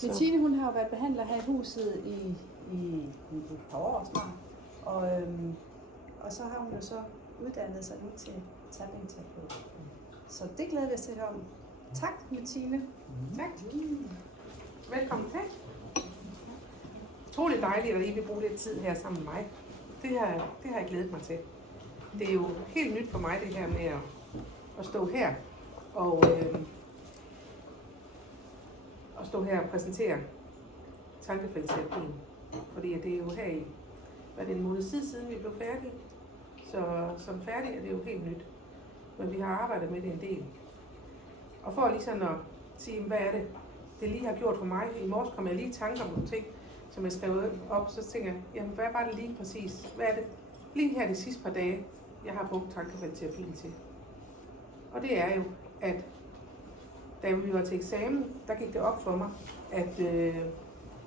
Bettine, hun har jo været behandler her i huset i et par år snart. Og så har hun jo så uddannet sig nu til tapping-terapeut. Så det glæder vi os til at høre om. Tak, Bettine. Tak. Velkommen til. Utroligt dejligt, at I vil bruge lidt tid her sammen med mig. Det har jeg glædet mig til. Det er jo helt nyt for mig, det her med at stå her og og præsentere tankefeltterapien. Fordi det er jo her i, hvad det er en måned siden vi blev færdige. Så som færdig er det jo helt nyt. Men vi har arbejdet med det en del. Og for lige sådan at sige, hvad er det lige har gjort for mig. I morges kom jeg lige i tanker om nogle ting, som jeg skrev op. Så tænker jeg, jamen hvad var det lige præcis? Hvad er det lige her de sidste par dage, jeg har brugt tankefeltterapien til? Og det er jo, at da vi var til eksamen, der gik det op for mig, at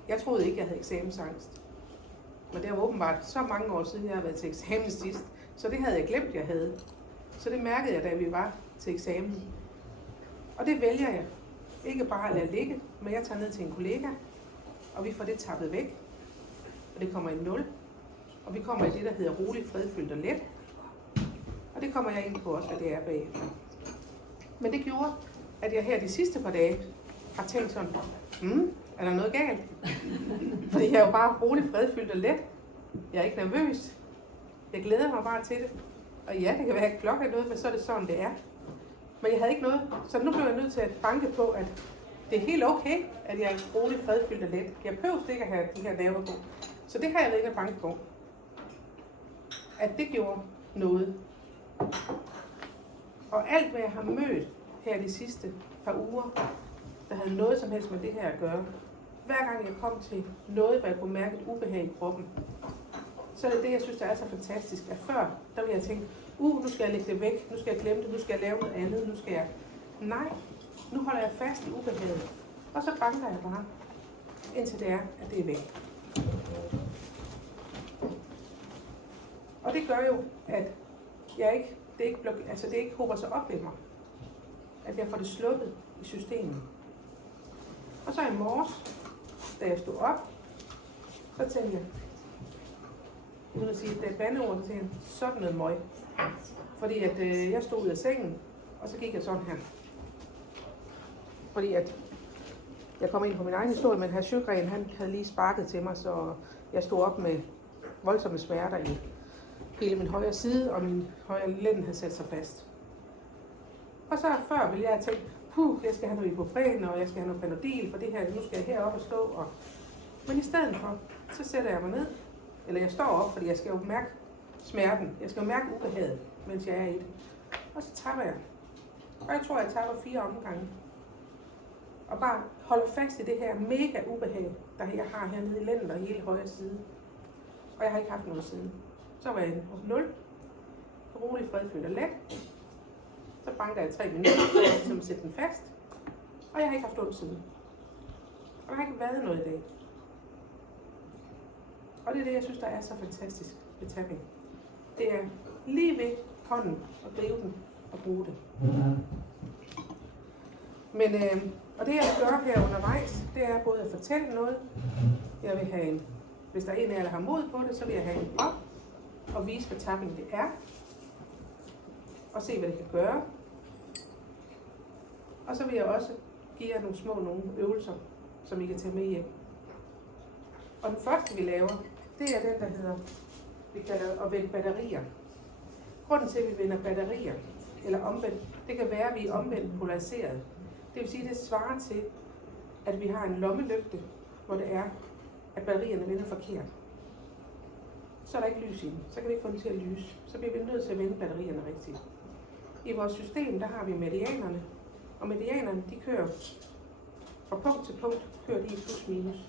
jeg troede ikke, jeg havde eksamensangst. Men det var åbenbart så mange år siden, jeg havde været til eksamen sidst. Så det havde jeg glemt, jeg havde. Så det mærkede jeg, da vi var til eksamen. Og det vælger jeg. Ikke bare at lade ligge, men jeg tager ned til en kollega, og vi får det tappet væk. Og det kommer i 0. Og vi kommer i det, der hedder roligt, fredfyldt og let. Og det kommer jeg ind på også, hvad det er bagefter. Men det gjorde, at jeg her de sidste par dage har tænkt sådan, er der noget galt? Fordi jeg er jo bare roligt, fredfyldt og let. Jeg er ikke nervøs. Jeg glæder mig bare til det. Og ja, det kan være, at klokken er noget, men så er det sådan, det er. Men jeg havde ikke noget, så nu blev jeg nødt til at banke på, at det er helt okay, at jeg er roligt, fredfyldt og let. Jeg behøver ikke at have de her nerver på. Så det har jeg været inde at banke på. At det gjorde noget. Og alt, hvad jeg har mødt her de sidste par uger, der havde noget som helst med det her at gøre. Hver gang jeg kom til noget, hvor jeg kunne mærke et ubehag i kroppen, så er det det, jeg synes, der er så fantastisk. At før, der ville jeg tænke, nu skal jeg lægge det væk, nu skal jeg glemme det, nu skal jeg lave noget andet, nu skal jeg... Nej, nu holder jeg fast i ubehaget. Og så banker jeg bare, indtil det er, at det er væk. Og det gør jo, at det ikke hober sig op ved mig. At jeg får det sluppet i systemet. Og så i morges, da jeg stod op, så tænkte jeg, uden at sige, at det er bandeord, så tænkte jeg, sådan noget møg. Fordi at jeg stod ud af sengen, og så gik jeg sådan her. Fordi at jeg kom ind på min egen historie, men herr Sjøgren, han havde lige sparket til mig, så jeg stod op med voldsomme smerter i hele min højre side, og min højre lænd havde sat sig fast. Og så før ville jeg have tænkt, jeg skal have noget ibuprofen, og jeg skal have noget Panodil for det her, nu skal jeg heroppe og stå. Men i stedet for, så sætter jeg mig ned, eller jeg står op, fordi jeg skal jo mærke smerten. Jeg skal jo mærke ubehaget, mens jeg er i det. Og så tapper jeg. Og jeg tror, jeg tapper 4 omgange. Og bare holder fast i det her mega ubehag, der jeg har hernede i lænden og hele højre side. Og jeg har ikke haft noget siden. Så var jeg inde på 0. Rolig, fredfyldt og let. Så banker jeg 3 minutter, så jeg ligesom sætter den fast. Og jeg har ikke haft ondt siden. Og der har ikke været noget i dag. Og det er det, jeg synes, der er så fantastisk ved tapping. Det er lige ved hånden og drive den og bruge det. Men, og det jeg vil gøre her undervejs, det er både at fortælle noget. Jeg vil have hvis der er en af jer, der har mod på det, så vil jeg have en op og vise, hvad tapping det er. Og se, hvad det kan gøre. Og så vil jeg også give jer nogle øvelser, som I kan tage med hjem. Og den første, vi laver, det er den, der hedder, vi kalder at vende batterier. Grunden til, at vi vender batterier, eller omvendt, det kan være, at vi er omvendt polariseret. Det vil sige, at det svarer til, at vi har en lommelygte, hvor det er, at batterierne vender forkert. Så er der ikke lys i den. Så kan vi ikke få den til at lyse. Så bliver vi nødt til at vende batterierne rigtigt. I vores system, der har vi medianerne. Og medianerne, de kører fra punkt til punkt, kører de i plus minus.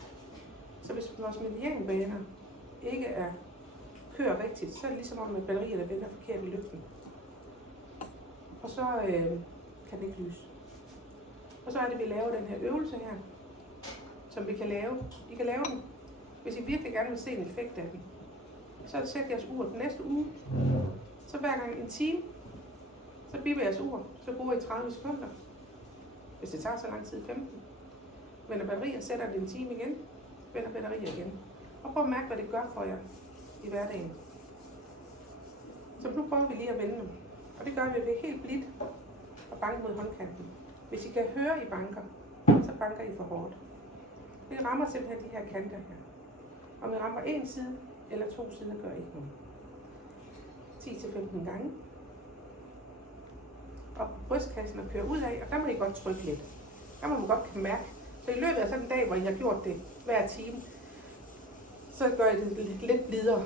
Så hvis vores medianbaner ikke kører rigtigt, så er det ligesom om, at batterierne vender forkert i lygten. Og så kan det ikke lyse. Og så er det, vi laver den her øvelse her, som vi kan lave. I kan lave den, hvis I virkelig gerne vil se en effekt af den. Så sæt jeres ur den næste uge. Så hver gang en time, så bipper jeres ur, så bruger I 30 sekunder. Hvis det tager så lang tid, 15. vender batterier, sætter den en time igen, vender batterier igen. Og prøv at mærke, hvad det gør for jer i hverdagen. Så nu prøver vi lige at vende dem. Og det gør vi ved helt blidt og banke mod håndkanten. Hvis I kan høre, I banker, så banker I for hårdt. Vi rammer simpelthen de her kanter her. Om I rammer en side eller 2 sider, gør ikke noget. 10-15 gange. Og brystkassen og køre ud af, og der må I godt trykke lidt. Der må man godt kan mærke. Så i løbet af sådan en dag, hvor I har gjort det hver time, så gør I det lidt blidere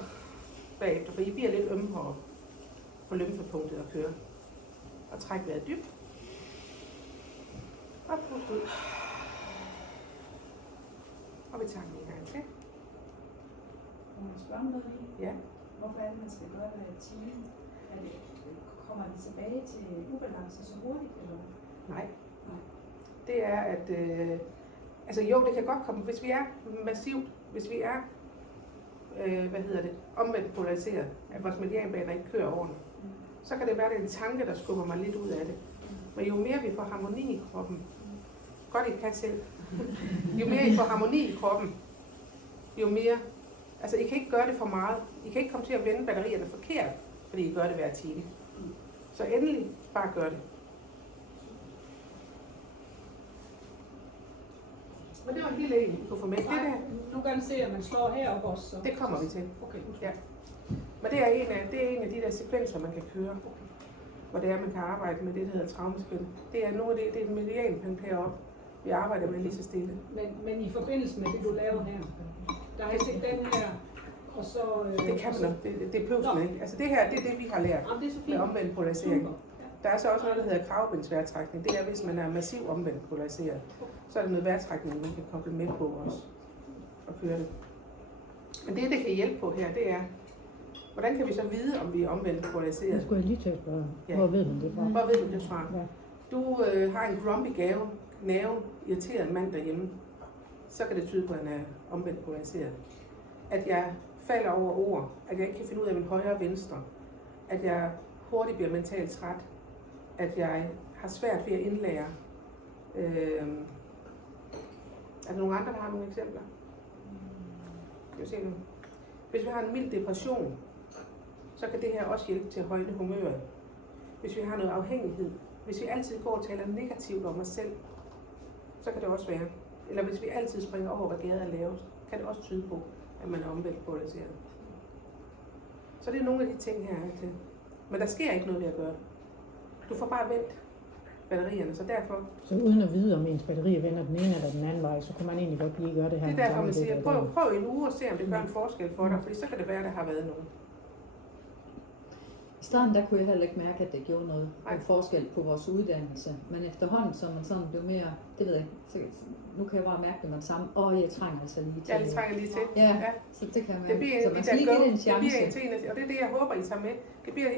bagefter, for I bliver lidt ømme heroppe på lymfepunktet og køre. Og træk vejret dybt. Og pust ud. Og vi tager den en gang til. Må man spørge om noget lige? Ja. Hvorfor er det, man skal gøre det hver time? Kommer det tilbage til ubalance så hurtigt? Eller? Nej. Det er, at altså jo, det kan godt komme, hvis vi er massivt, hvis vi er omvendt polariseret, at vores medianbaner ikke kører ordentligt, så kan det være, at det er en tanke, der skubber mig lidt ud af det. Men jo mere vi får harmoni i kroppen, godt I kan selv, jo mere I får harmoni i kroppen, jo mere, altså I kan ikke gøre det for meget. I kan ikke komme til at vende batterierne forkert, fordi I gør det hver time. Så endelig, bare gør det. Og det var en lille en, I kunne få med. Nej, det nu kan se, at man slår herop også. Så. Det kommer vi til. Okay. Ja. Men det er en af de der sekvenser, man kan køre, hvor det er, man kan arbejde med det, der hedder traumespil. Det er nogle af det er en medianpunkt heroppe. Vi arbejder med lige så stille. Men i forbindelse med det, du laver her, der har jeg set den her, og så... det kan man det behøver man ikke. Altså det her, det er det, vi har lært med omvendt polarisering. Super. Der er så også noget, der hedder kravbindsværtrækning. Det er, hvis man er massiv omvendt polariseret. Så er der noget vejrtrækning, man kan koble med på også og køre det. Men det kan hjælpe på her, det er, hvordan kan vi så vide, om vi er omvendt polariseret? Jeg skulle lige til at spørge, hvor ved man det fra? Hvor ved du det fra? Ja. Du har en grumpy gnaven, irriteret mand derhjemme, så kan det tyde på, at han er omvendt polariseret. At jeg falder over ord, at jeg ikke kan finde ud af min højre og venstre, at jeg hurtigt bliver mentalt træt, at jeg har svært ved at indlære. Er der nogle andre, der har nogle eksempler? Skal vi se nu. Hvis vi har en mild depression, så kan det her også hjælpe til at højne humøret. Hvis vi har noget afhængighed, hvis vi altid går og taler negativt om os selv, så kan det også være. Eller hvis vi altid springer over, hvad gaden er lavest, kan det også tyde på, at man er omvendt polariseret. Så det er nogle af de ting her. Men der sker ikke noget ved at gøre det. Du får bare vendt batterierne, så derfor... Så uden at vide, om ens batteri vender den ene eller den anden vej, så kunne man egentlig godt lige gøre det her. Det er derfor, man siger, prøv en uge og se, om det gør en forskel for dig, fordi så kan det være, at der har været nogen. I starten der kunne jeg heller ikke mærke, at det gjorde noget en forskel på vores uddannelse. Men efterhånden, så man sådan blev mere, det ved jeg ikke, nu kan jeg bare mærke det med det samme. Jeg trænger altså lige til. Ja, det trænger lige til. Ja, så det kan man. Det bliver så man skal lige give det en chance. Og det er det, jeg håber, I tager med. Det bliver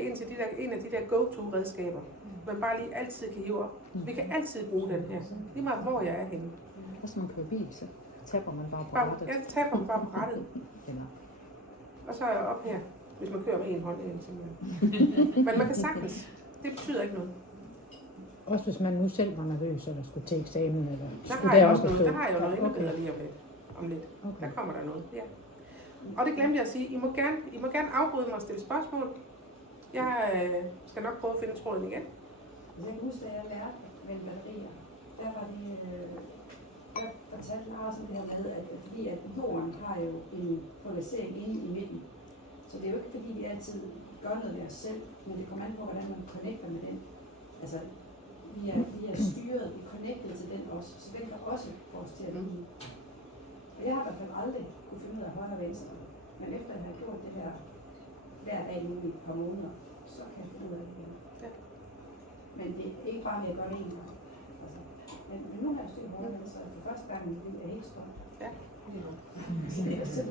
en af de der go-to-redskaber. Man bare lige altid kan hive op. Vi kan altid bruge den her. Lige meget hvor jeg er henne. Hvis man kører bil, så tapper man bare på rattet. Jeg tapper bare på rattet. Og så er jeg op her, hvis man kører med en hånd ind. Men man kan sagtens. Det betyder ikke noget. Også hvis man nu selv var nervøs, eller skulle til eksamen, eller der har jeg også noget. Der har jeg jo noget endnu bedre lige om lidt. Okay. Der kommer der noget. Ja. Og det glemte jeg at sige. I må gerne afbryde mig og stille spørgsmål. Jeg skal nok prøve at finde tråden igen. Jeg kan huske, at jeg lærte med batterier. Der var det, der fortalte Larsen det her med, at fordi at jorden har jo en polarisering inde i midten. Så det er jo ikke fordi, vi altid gør noget ved os selv, men det kommer an på, hvordan man connecter med den. Altså, vi er styret, vi er connected til den også, så den kan også få os til at lide. Og jeg har i hvert fald aldrig kunne finde ud af højre og venstre, men efter at have gjort det her hver dag nu i et par måneder, så kan jeg finde ud af det igen. Ja. Men det er ikke bare med at gøre det en gang. Altså, men nu har jeg styrt højre og venstre, og for første gang i mit liv er helt stort. Ja.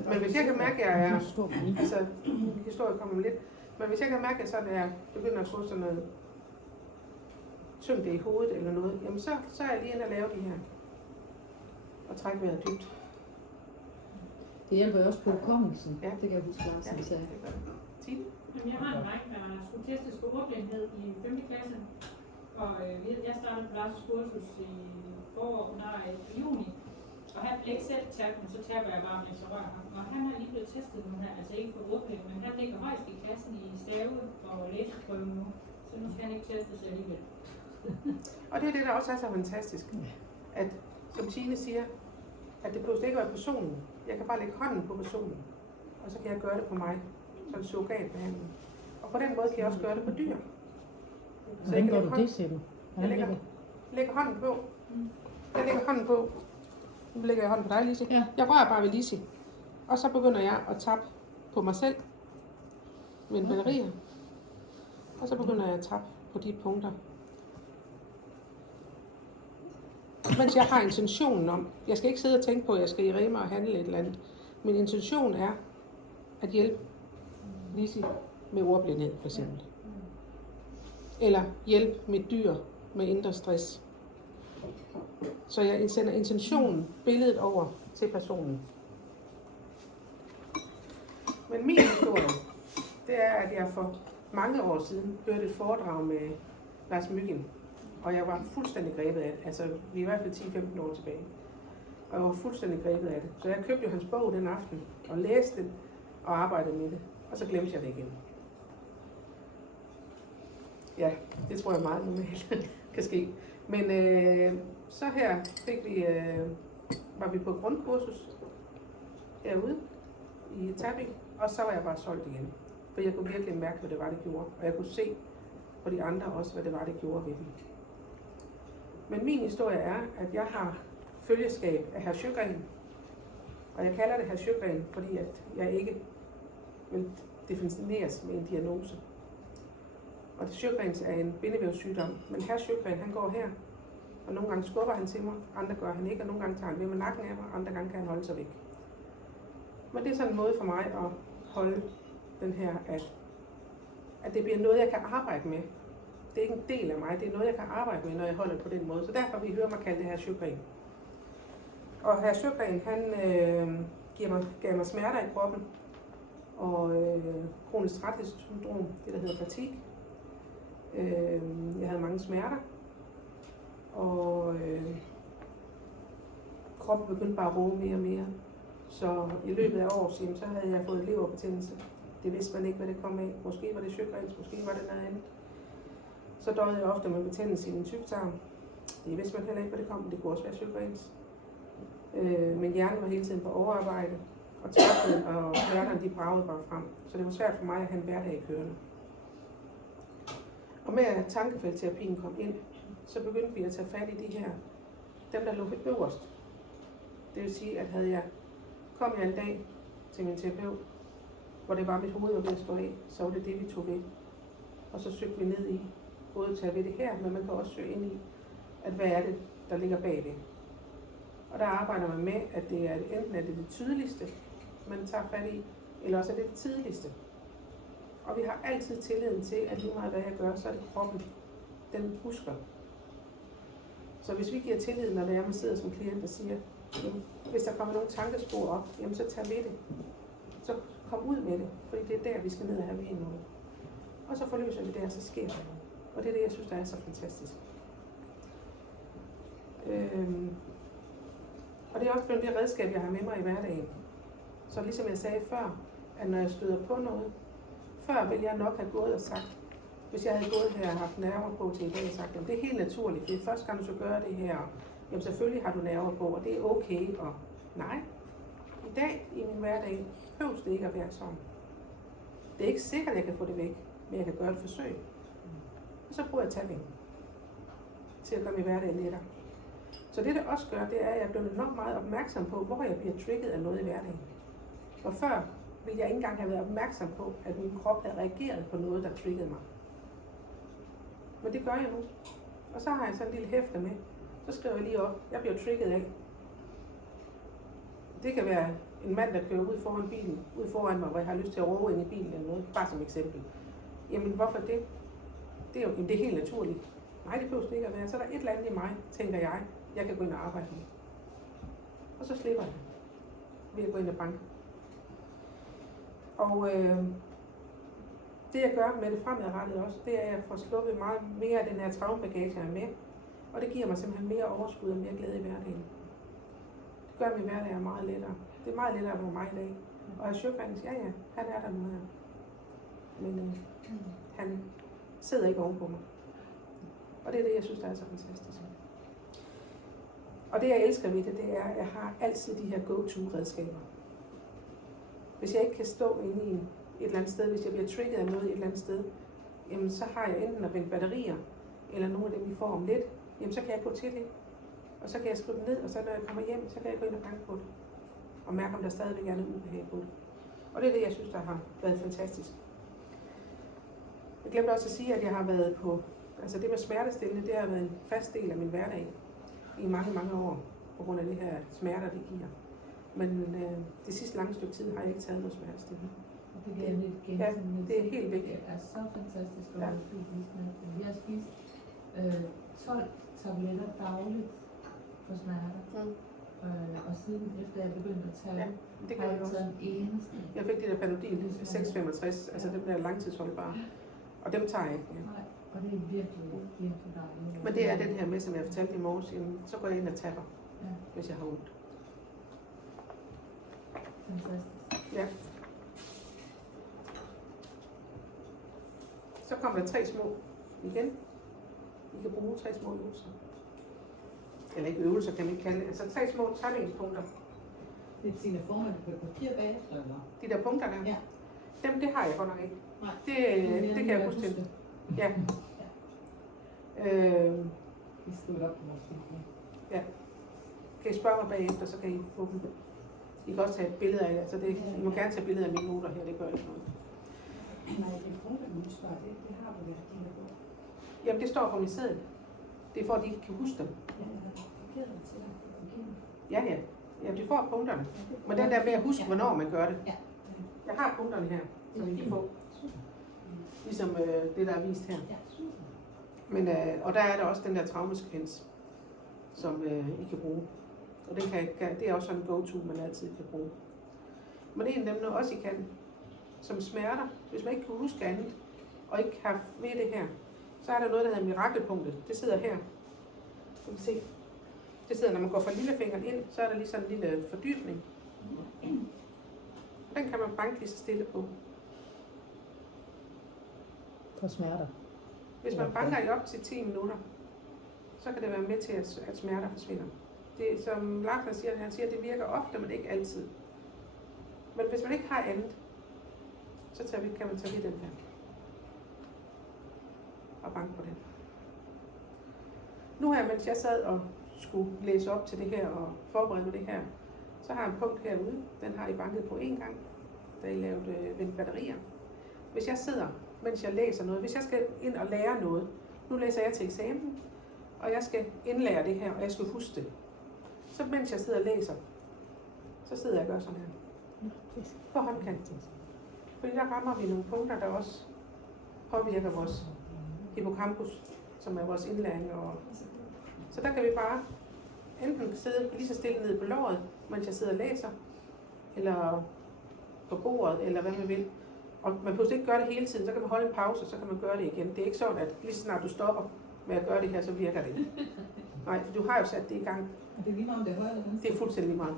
Men hvis jeg kan mærke, at jeg er, altså, historie kommer lidt, men hvis jeg kan mærke, at sådan er, begynder at få sådan noget tyngde i hovedet eller noget, jamen så er jeg lige inde og lave de her. Og trække vejret dybt. Det hjælper jo også på hukommelsen. Ja. Det kan jeg huske, Larsen sagde. Tine? Jeg har en dreng, der skulle testes for ordblindhed i 5. klasse. Og jeg startede på Lars kursus i juni. ikke selv tabe, men så taber jeg bare, mens jeg rører ham. Og han har lige blevet testet nu her, altså ikke på ordblinde, men han ligger højst i klassen i stave- og læseprøven nu. Så nu skal han ikke testes alligevel. Og det er det, der også er så fantastisk. At, som Tine siger, at det pludselig ikke er personen. Jeg kan bare lægge hånden på personen, og så kan jeg gøre det på mig. Sådan en surrogatbehandling. Og på den måde kan jeg også gøre det på dyr. Så Hvordan gør du det, siger du? Jeg lægger hånden på. Jeg lægger hånden på. Nu lægger jeg hånden på dig, Lise. Ja. Jeg rører bare ved Lise. Og så begynder jeg at tappe på mig selv med en batterier. Og så begynder jeg at tappe på de punkter. Mens jeg har intentionen om, jeg skal ikke sidde og tænke på, at jeg skal i Rema og handle et eller andet. Min intention er at hjælpe Lise med ordblindhed, for eksempel. Eller hjælpe mit dyr med indre stress. Så jeg sender intentionen, billedet over til personen. Men min historie, det er, at jeg for mange år siden hørte et foredrag med Lars Myggen. Og jeg var fuldstændig grebet af det. Altså, vi er i hvert fald 10-15 år tilbage. Og jeg var fuldstændig grebet af det. Så jeg købte jo hans bog den aften, og læste den, og arbejdede med det. Og så glemte jeg det igen. Ja, det tror jeg meget normalt kan ske. Men så her var vi på grundkursus herude i tapping, og så var jeg bare solgt igen. For jeg kunne virkelig mærke, hvad det var, det gjorde. Og jeg kunne se på de andre også, hvad det var, det gjorde ved dem. Men min historie er, at jeg har følgeskab af hr. Sjögren. Og jeg kalder det hr. Sjögren, fordi at jeg ikke vil defineres med en diagnose. Og det Sjögrens er en bindevævssygdom. Men hr. Sjögren, han går her, og nogle gange skubber han til mig, andre gør han ikke, og nogle gange tager han ved med nakken af mig, andre gange kan han holde sig væk. Men det er sådan en måde for mig at holde den her, at det bliver noget, jeg kan arbejde med. Det er ikke en del af mig, det er noget, jeg kan arbejde med, når jeg holder på den måde. Så derfor vil I høre mig kalde det hr. Sjögren. Og hr. Sjögren, han gav mig smerter i kroppen, og kronisk træthedssyndrom, det der hedder fatigue. Jeg havde mange smerter, og kroppen begyndte bare at roe mere og mere. Så i løbet af år siden, så havde jeg fået leverbetændelse. Det vidste man ikke, hvad det kom af. Måske var det Sjögrens, måske var det noget andet. Så døde jeg ofte med betændelse i min tyktarm. Det vidste man heller ikke, hvad det kom, men det kunne også være Sjögrens. Men hjernen var hele tiden på overarbejde, og trætheden og smerterne, de bragede bare frem. Så det var svært for mig at have en hverdag kørende. Og med at tankefeltterapien kom ind, så begyndte vi at tage fat i de her, dem der lå øverst. Det vil sige, at kom jeg en dag til min terapeut, hvor det var mit hoved var ved at stå af, så var det det, vi tog ved. Og så søgte vi ned i, både tage ved det her, men man kan også søge ind i, at hvad er det, der ligger bagved. Og der arbejder man med, at det er enten er det tydeligste, man tager fat i, eller også er det det tidligste. Og vi har altid tilliden til, at lige meget hvad jeg gør, så er det kroppen, den husker. Så hvis vi giver tillid, når man sidder som klient og siger, jamen, hvis der kommer nogle tankespor op, jamen, så tag ved det. Så kom ud med det, fordi det er der, vi skal ned og have ved noget. Og så forløser vi det, og så sker der noget. Og det er det, jeg synes, der er så fantastisk. Og det er også blevet det redskab, jeg har med mig i hverdagen. Så ligesom jeg sagde før, at når jeg støder på noget, før ville jeg nok have gået og sagt, hvis jeg havde gået her og haft nerver på til i dag, og sagt, at det er helt naturligt, det er første gang, du skal gøre det her. Jamen selvfølgelig har du nerver på, og det er okay. Og nej, i dag i min hverdag behøves det ikke at være sådan. Det er ikke sikkert, at jeg kan få det væk, men jeg kan gøre et forsøg. Og så bruger jeg tapping til at gøre min hverdag lettere. Så det også gør, det er, at jeg bliver enormt meget opmærksom på, hvor jeg bliver trigget af noget i hverdagen. Og før ville jeg ikke engang have været opmærksom på, at min krop havde reageret på noget, der triggede mig. Men det gør jeg nu. Og så har jeg sådan en lille hæfte med. Så skriver jeg lige op, jeg bliver trigget af. Det kan være en mand, der kører ud foran bilen, ud foran mig, hvor jeg har lyst til at råbe ind i bilen eller noget, bare som eksempel. Jamen hvorfor det? Det er jo det er helt naturligt. Nej, det behøver ikke at være. Så er der et eller andet i mig, tænker jeg kan gå ind og arbejde med. Og så slipper jeg ved at gå ind og banke. Og det jeg gør med det fremadrettet også, det er, at jeg får sluppet meget mere af den her traumebagage, jeg er med. Og det giver mig simpelthen mere overskud og mere glæde i hverdagen. Det gør min hverdag meget lettere. Det er meget lettere at være mig i dag. Og jeg er faktisk, ja, han er der nu her. Men han sidder ikke ovenpå mig. Og det er det, jeg synes, der er så fantastisk. Og det, jeg elsker ved det, det er, at jeg har altid de her go-to-redskaber. Hvis jeg ikke kan stå inde i et eller andet sted, hvis jeg bliver trigget af noget et eller andet sted, jamen så har jeg enten at vende batterier, eller nogle af dem, vi får om lidt, jamen så kan jeg gå til det. Og så kan jeg skrive det ned, og så når jeg kommer hjem, så kan jeg gå ind og banke på det. Og mærke, om der stadigvæk er noget ubehag på det. Og det er det, jeg synes, der har været fantastisk. Jeg glemte også at sige, at jeg har været på, altså det med smertestillende, det har været en fast del af min hverdag i mange, mange år, på grund af det her smerter, det giver. Men det sidste lange stykke tid har jeg ikke taget noget smertestillende. Og det giver lidt igen. Ja, det er helt vigtigt. Det er så fantastisk at Ja. spise smertestillende. Vi har spist 12 tabletter dagligt for smerter. Og siden efter jeg begyndte at tage Ja, det har gør jeg jeg også. taget en eneste. Jeg fik de der Panodil 665, altså dem der langtidsholdbare. Og dem tager jeg ikke. Ja. Nej, og det er virkelig, virkelig dejligt. Men det er den her med, som jeg fortalte i morges, jamen, så går jeg ind og tapper, Ja. hvis jeg har ondt. Fantastisk. Ja. Så kommer der 3 små igen. I kan bruge 3 små øvelser. Eller ikke øvelser, kan man ikke kalde det. Altså 3 små tappingspunkter. Det er Tine Forman på papir bagefter, eller? De der punkter der. Ja. Dem, det har jeg godt nok ikke. Nej. Det kan jeg huske til. Ja. Vi skriver det op på vores telefon. Kan I spørge mig bagefter, så kan I få dem. I kan også tage et billede af det. Altså det, I må gerne tage billeder af mine noter her, det gør ikke noget. Nej, det punktermønster, det har du været dine på. Jamen det står på min seddel. Det er for, at de ikke kan huske dem. Ja, jeg har kopieret det til dig. Ja, ja. Jamen de får punkterne. Men den der med at huske, hvornår man gør det. Ja. Jeg har punkterne her, som I kan få. Ligesom det, der er vist her. Ja, super. Men, og der er der også den der traumesekvens, som I kan bruge. Og den det er også sådan en go-to, man altid kan bruge. Men det er en af dem, der også I kan, som smerter. Hvis man ikke kan huske andet, og ikke har ved det her, så er der noget, der hedder mirakelpunktet. Det sidder her. Du kan se. Det sidder, når man går fra lillefingeren ind, så er der lige sådan en lille fordybning. Den kan man banke lige så stille på. For smerter. Hvis man banker i op til 10 minutter, så kan det være med til, at smerter forsvinder. Det, som Lachlan siger, han siger, at det virker ofte, men ikke altid. Men hvis man ikke har andet, så kan man tage ved den her. Og banke på den. Nu her, mens jeg sad og skulle læse op til det her og forberede det her, så har jeg en punkt herude. Den har I banket på en gang, da I lavede vendt batterier. Hvis jeg sidder, mens jeg læser noget, hvis jeg skal ind og lære noget, nu læser jeg til eksamen, og jeg skal indlære det her, og jeg skal huske det. Så mens jeg sidder og læser, så sidder jeg og gør sådan her. På håndkanten. Fordi der rammer vi nogle punkter, der også påvirker vores hippocampus, som er vores indlæring. Så der kan vi bare enten sidde lige så stille nede på låret, mens jeg sidder og læser, eller på bordet, eller hvad man vil. Og man behøver ikke gøre det hele tiden, så kan man holde en pause, og så kan man gøre det igen. Det er ikke sådan, at lige så snart du stopper med at gøre det her, så virker det ikke. Nej, for du har jo sat det i gang. Og det er lige meget, om det er højre eller venstre. Det er fuldstændig meget.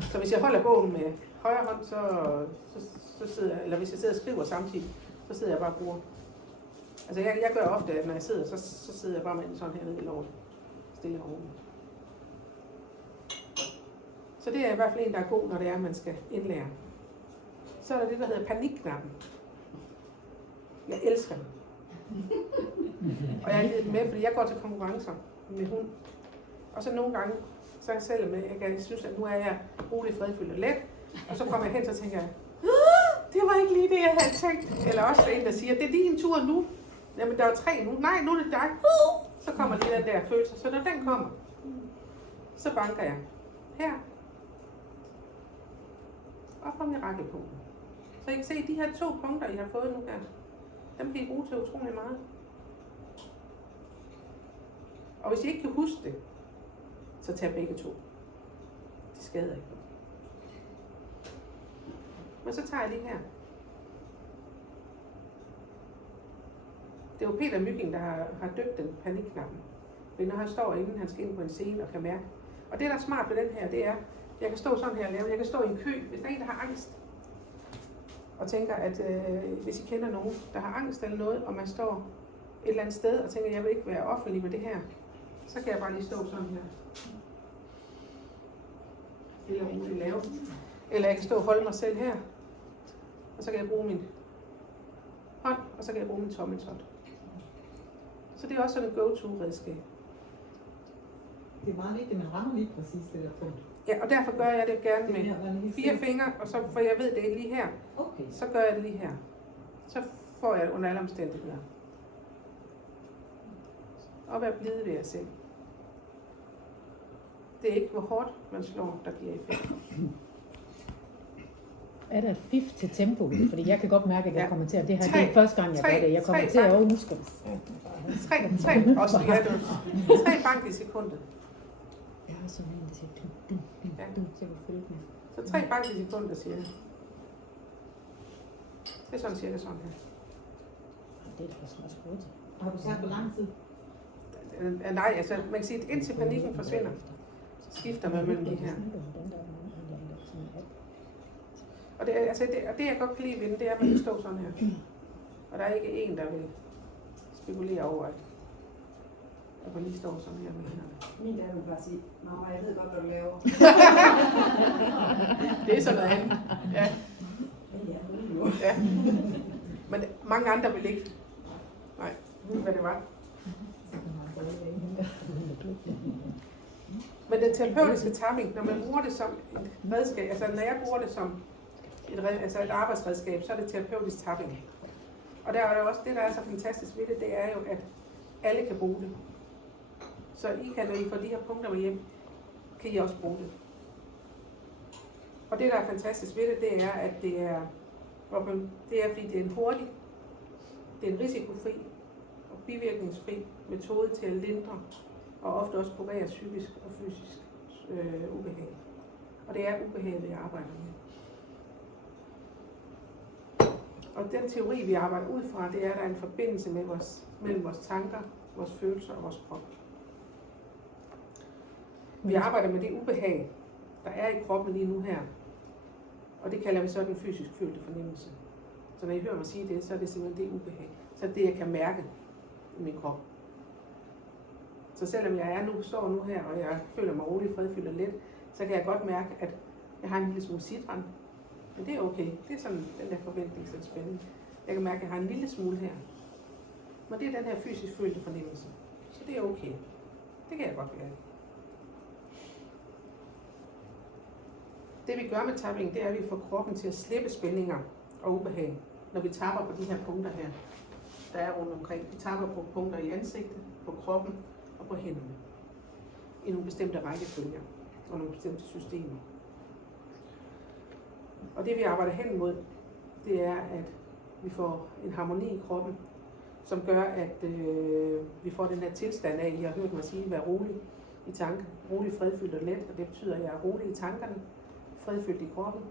Så hvis jeg holder bogen med højre hånd, så sidder jeg, eller hvis jeg sidder og skriver samtidig, så sidder jeg bare og bruger. Altså jeg gør ofte, at når jeg sidder, så sidder jeg bare med sådan her nede i låret. Stille og roligt. Så det er i hvert fald en, der er god, når det er, at man skal indlære. Så er der det, der hedder panikknappen. Jeg elsker den. Og jeg har givet den med, fordi jeg går til konkurrencer med hund. Og så nogle gange, så er jeg selv med, jeg synes, at nu er jeg rolig, fredfyldt og let. Og så kommer jeg hen, så tænker jeg, det var ikke lige det, jeg havde tænkt. Eller også en, der siger, det er din tur nu. Jamen, der er 3 nu. Nej, nu er det dig. Så kommer lige den der følelse. Så når den kommer, så banker jeg her. Og på mirakelpunkten. Så I kan se, de her 2 punkter, I har fået nu her, dem kan I bruge til utrolig meget. Og hvis I ikke kan huske det, så tag begge 2. Det skader ikke. Men så tager jeg lige her. Det var Peter Mygind, der har døbt den panikknappen. Men når han står inden, han skal ind på en scene og kan mærke, Og det, der er smart ved den her, det er, jeg kan stå sådan her og lave. Jeg kan stå i en kø, hvis der er en, der har angst. Og tænker, at hvis I kender nogen, der har angst eller noget, og man står et eller andet sted og tænker, at jeg vil ikke være offentlig med det her, så kan jeg bare lige stå sådan her. Eller roligt lave. Eller jeg kan stå og holde mig selv her. Og så kan jeg bruge min hånd, og så kan jeg bruge min tommeltot. Så det er også sådan et go-to-redskab. Det er meget vigtigt, at man rammer lige præcis det der punkt. Ja, og derfor gør jeg det gerne Det her, med man lige 4 ser. fingre, og så, for jeg ved, det er lige her, Okay. så gør jeg det lige her. Så får jeg det under alle omstændigheder. Og vær blide ved jer selv. Det er ikke, hvor hårdt man slår, der giver effekt. Er der et fif til tempo? Fordi jeg kan godt mærke, at jeg Ja. kommer til at det her. Tre. Det er første gang, jeg gør det. Jeg kommer Tre. til at huske. 3 bank i sekundet. Jeg har sådan en, der siger, Ja. så jeg kan følge med. Så 3 bank i sekundet, siger jeg. Det er sådan cirka sådan her. Det er da faktisk også hurtigt. Har du sagt, hvor lang tid? Nej, altså man kan sige, at indtil panikken forsvinder, så skifter man mellem de her. Og det, altså det jeg godt kan lide ved den, det er, at man kan stå sådan her. Og der er ikke en, der vil spekulere over, at man lige står sådan her med hænderne. Min datter vil bare sige, mamma, jeg ved godt, hvad du laver. Det er sådan noget andet. Ja. Ja. Men mange andre vil ikke. Nej, ved hvad det var. Men den terapeutiske tapping, når man bruger det som et redskab, altså når jeg bruger det som et arbejdsredskab, så er det terapeutisk tapping. Og der er jo også det, der er så fantastisk ved det, det er jo, at alle kan bruge det. Så I kan, når I får de her punkter med hjem, kan I også bruge det. Og det, der er fantastisk ved det, det er, at det er fordi det er en hurtig, det er en risikofri og bivirkningsfri metode til at lindre og ofte også kurere psykisk og fysisk ubehag. Og det er ubehageligt at arbejde med. Og den teori, vi arbejder ud fra, det er, at der er en forbindelse mellem vores tanker, vores følelser og vores krop. Vi arbejder med det ubehag, der er i kroppen lige nu her. Og det kalder vi så den fysisk følte fornemmelse. Så når I hører mig sige det, så er det simpelthen det ubehag. Så er det, jeg kan mærke i min krop. Så selvom jeg står nu her, og jeg føler mig rolig, fredfyldt og let, så kan jeg godt mærke, at jeg har en lille smule sidren. Men det er okay. Det er sådan den der forventning, den spænding. Jeg kan mærke, at jeg har en lille smule her. Men det er den her fysisk følte fornemmelse. Så det er okay. Det kan jeg godt være. Det vi gør med tapping, det er, at vi får kroppen til at slippe spændinger og ubehag, når vi tapper på de her punkter her, der er rundt omkring. Vi tapper på punkter i ansigtet, på kroppen og på hænderne. I nogle bestemte rækkefølger og nogle bestemte systemer. Og det vi arbejder hen mod, det er, at vi får en harmoni i kroppen, som gør, at vi får den her tilstand af, I har hørt mig sige, at være rolig i tanken. Rolig, fredfyldt og let, og det betyder, at jeg er rolig i tankerne, fredfyldt i kroppen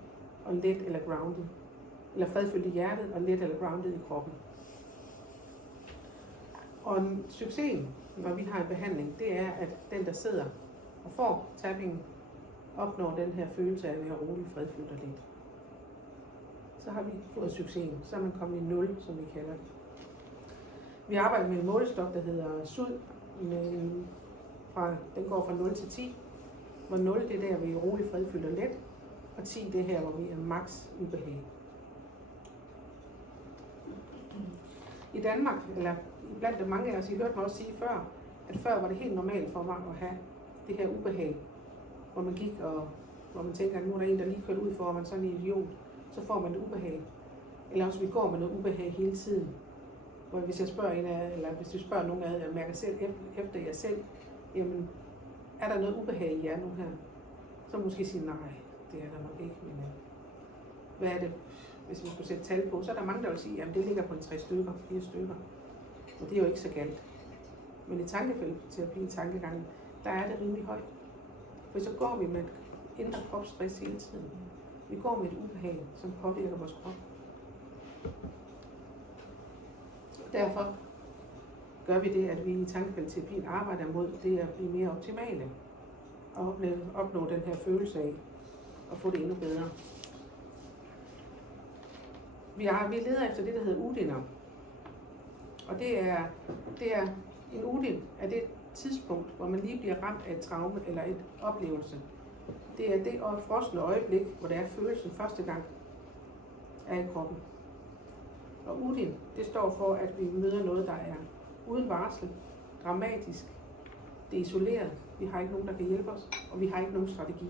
og let eller grounded. Eller fredfyldt i hjertet og let eller grounded i kroppen. Og succesen, når vi har en behandling, det er, at den, der sidder og får tappingen, opnår den her følelse af at være rolig, fredfyldt og let. Så har vi fået succesen. Så er man kommet i 0, som vi kalder det. Vi arbejder med en målestok, der hedder SUD. Den går fra 0 til 10. Hvor 0 det er der, hvor vi er rolig, fredfyldt og let. Og 10 det er her, hvor vi er max ubehag. I Danmark, eller blandt mange af os, I hørte mig også sige før, at før var det helt normalt for mig at have det her ubehag, hvor man gik og hvor man tænker, at nu er der en, der lige kørt ud for, og man er sådan en idiot, så får man det ubehag. Eller også vi går med noget ubehag hele tiden. Hvor hvis jeg spørger en af, eller hvis du spørger nogen af jer, jeg mærker selv efter jer selv, jamen, er der noget ubehag i jer nu her? Så måske sige, nej, det er der nok ikke, men hvad er det, hvis man skulle sætte tal på? Så er der mange, der vil sige, jamen det ligger på en 3 stykker, 4 stykker. Og det er jo ikke så galt. Men i tankefældeterapi, i tankegangen, der er det rimelig højt. For så går vi med et indre kropsstress hele tiden. Vi går med et ubehag, som påvirker vores krop. Derfor gør vi det, at vi i tankefældterapien arbejder mod det at blive mere optimale. at opnå den her følelse af at få det endnu bedre. Vi leder efter det, der hedder udinder. Og det er en udin af det tidspunkt, hvor man lige bliver ramt af et traume eller et oplevelse. Det er det frosne øjeblik, hvor der er følelsen første gang er i kroppen. Og udin, det står for, at vi møder noget, der er uden varsel, dramatisk, det er isoleret, vi har ikke nogen, der kan hjælpe os, og vi har ikke nogen strategi.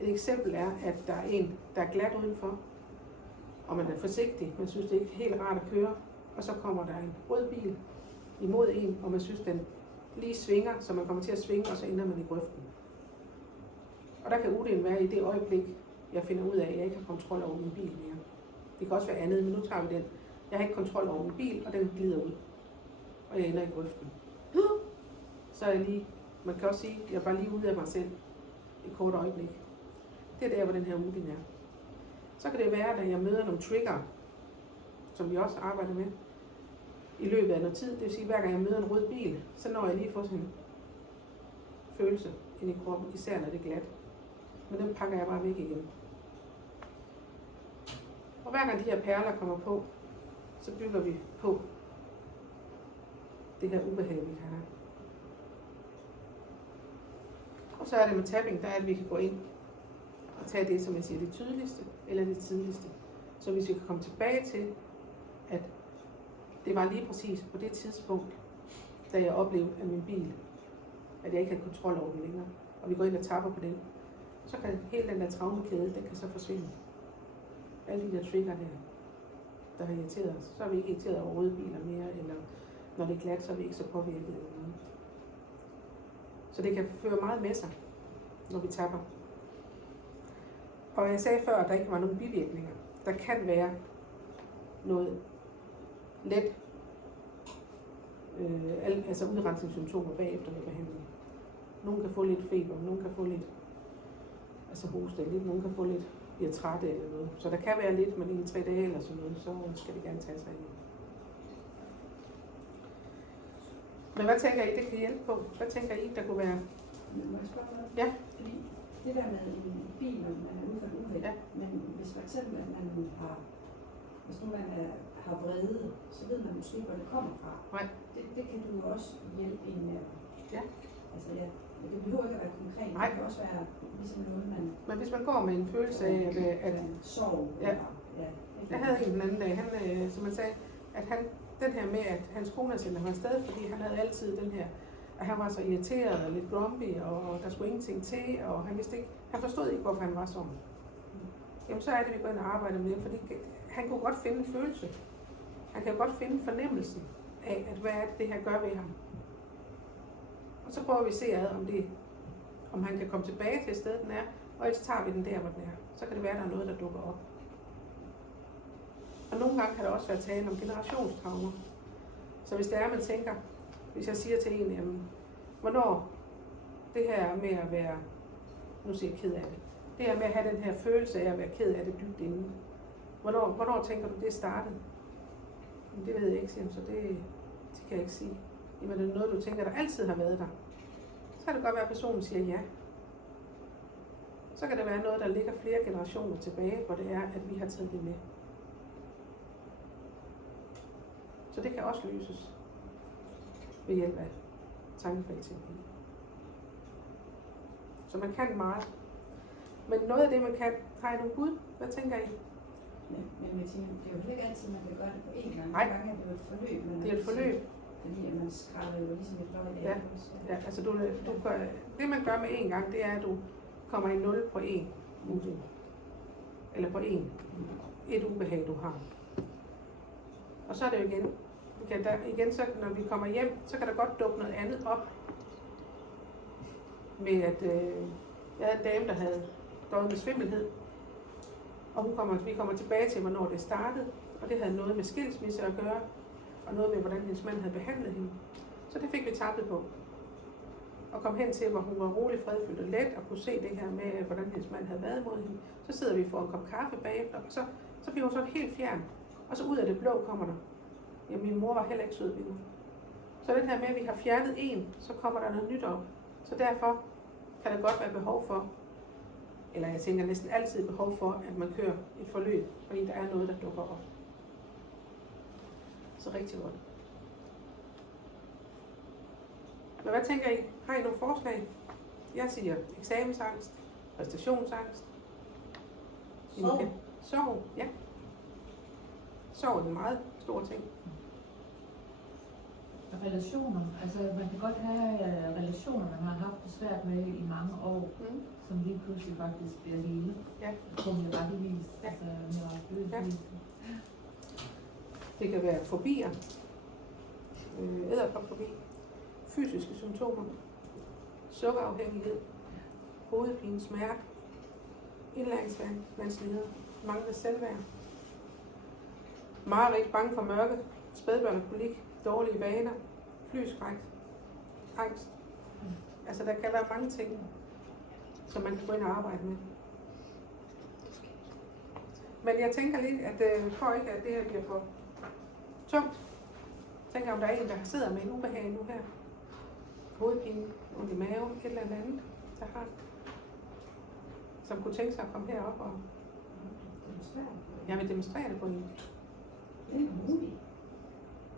Et eksempel er, at der er en, der er glat udenfor, og man er forsigtig, man synes, det er ikke helt rart at køre, og så kommer der en rød bil imod en, og man synes, den lige svinger, så man kommer til at svinge, og så ender man i grøften. Og der kan udelen være i det øjeblik, jeg finder ud af, at jeg ikke har kontrol over min bil mere. Det kan også være andet, men nu tager vi den. Jeg har ikke kontrol over min bil, og den glider ud. Og jeg ender i grøften. Så er jeg lige, man kan også sige, at jeg er bare lige ude af mig selv et kort øjeblik. Det er der, hvor den her udel er. Så kan det være, at jeg møder nogle trigger, som vi også arbejder med i løbet af noget tid. Det vil sige, at hver gang jeg møder en rød bil, så når jeg lige får sådan en følelse ind i kroppen, især når det er glat. Men den pakker jeg bare væk igen. Og hver gang de her perler kommer på, så bygger vi på det her ubehag, vi kan have. Og så er det med tapping, der er, at vi kan gå ind og tage det, som jeg siger, det tydeligste eller det tidligste. Så hvis vi kan komme tilbage til, at det var lige præcis på det tidspunkt, da jeg oplevede af min bil, at jeg ikke havde kontrol over den længere, og vi går ind og tapper på den, så kan hele den der traumekæde, den kan så forsvinde. Alle de der trigger der har irriteret os, så er vi ikke irriteret over røde biler mere, eller når det er glat, så er vi ikke så påvirket eller noget. Så det kan føre meget med sig, når vi tapper. Og jeg sagde før, at der ikke var nogen bivirkninger. Der kan være noget let, altså udrensningssymptomer bagefter ved behandling. Nogle kan få lidt feber, nogle kan få lidt hoste lidt, nogle kan få lidt, bliver trætte eller noget. Så der kan være lidt, men i 3 dage eller sådan noget, så skal det gerne tage sig igen. Men hvad tænker I, det kan hjælpe på? Hvad tænker I, der kunne være? Må jeg spørge noget? Ja. Fordi det der med en bil, når man er ude for en uheld, Ja. men hvis for eksempel at man hvis nu man har vrede, så ved man måske, hvor det kommer fra. Nej. Det kan du jo også hjælpe en med. Ja. Altså ja, men det behøver ikke at være konkret. Nej. Det kan også være ligesom noget, man Men hvis man går med en følelse af, at sorg. Ja. Eller, ja. jeg havde en den anden dag, han, som han sagde, at den her med, at hans kone sendte ham afsted, fordi han havde altid den her, at han var så irriteret og lidt grumpy, og der skulle ingenting til, og han forstod ikke, hvorfor han var sådan. Jamen så er det, vi går ind og arbejder med det, fordi han kunne godt finde en følelse. Han kan godt finde fornemmelsen af, at hvad er det her gør ved ham. Og så prøver vi at se ad, om han kan komme tilbage til et sted, den er, og ellers tager vi den der, hvor den er. Så kan det være, at der er noget, der dukker op. Og nogle gange kan der også være tale om generationstraumer. Så hvis det er, man tænker, hvis jeg siger til en, jamen, hvornår det her med at være, nu siger jeg ked af det, det her med at have den her følelse af at være ked af det dybt inde. Hvornår tænker du, det startede? Men det ved jeg ikke, siger han, så det kan jeg ikke sige. Jamen er det noget, du tænker, der altid har været der? Så kan det godt være, at personen siger ja. Så kan det være noget, der ligger flere generationer tilbage, hvor det er, at vi har taget det med. Så det kan også løses ved hjælp af tankefældterapi. Så man kan meget. Men noget af det, man kan, har I nogle bud? Hvad tænker I? Men Martine, det er jo ikke altid, man kan gøre det på én gang. Nej. Nogle gange er det jo et forløb. Det er et forløb. Fordi at man skræller jo ligesom et løg af. Ja. Ja, altså det man gør med én gang, det er, at du kommer i 0 på 1 udel. Eller på et ubehag, du har. Og så er det jo igen, så når vi kommer hjem, så kan der godt dukke noget andet op. Med at jeg havde en dame, der havde døjet med svimmelhed. Og vi kommer tilbage til, hvornår det startede. Og det havde noget med skilsmisse at gøre. Og noget med, hvordan hendes mand havde behandlet hende. Så det fik vi tappet på. Og kom hen til, hvor hun var rolig, fredfyldt og let, og kunne se det her med, hvordan hendes mand havde været mod hende. Så sidder vi for en kop kaffe bagefter, og så bliver hun så helt fjern. Og så ud af det blå kommer der. Jamen, min mor var heller ikke sød ved mig. Så den her med, at vi har fjernet en, så kommer der noget nyt op. Så derfor kan der godt være behov for, eller jeg tænker næsten altid behov for, at man kører et forløb, fordi der er noget, der dukker op. Så rigtig godt. Men hvad tænker I? Har I nogle forslag? Jeg siger eksamensangst, præstationsangst. Sorg. Sorg, ja. Sorg er en meget stor ting. Relationer. Altså man kan godt have relationer, man har haft det svært med i mange år, som lige pludselig faktisk bliver hele. Ja. På mirakelvis. Ja. Altså mirakelvis. Det kan være fobier, edderkopfobi, fysiske symptomer, sukkerafhængighed, hovedpine, smerte, indlæringsvanskeligheder, manglende selvværd, mareridt, bange for mørke, spædbørn og kolik, dårlige vaner, flyskræk, angst. Altså der kan være mange ting, som man kan gå ind og arbejde med. Men jeg tænker lige, at for ikke at det her bliver for tungt, tænker om der er en, der sidder med en ubehag nu her. Hovedpine, ondt i maven, et eller andet, der har, som kunne tænke sig at komme herop og jeg vil demonstrere det på en.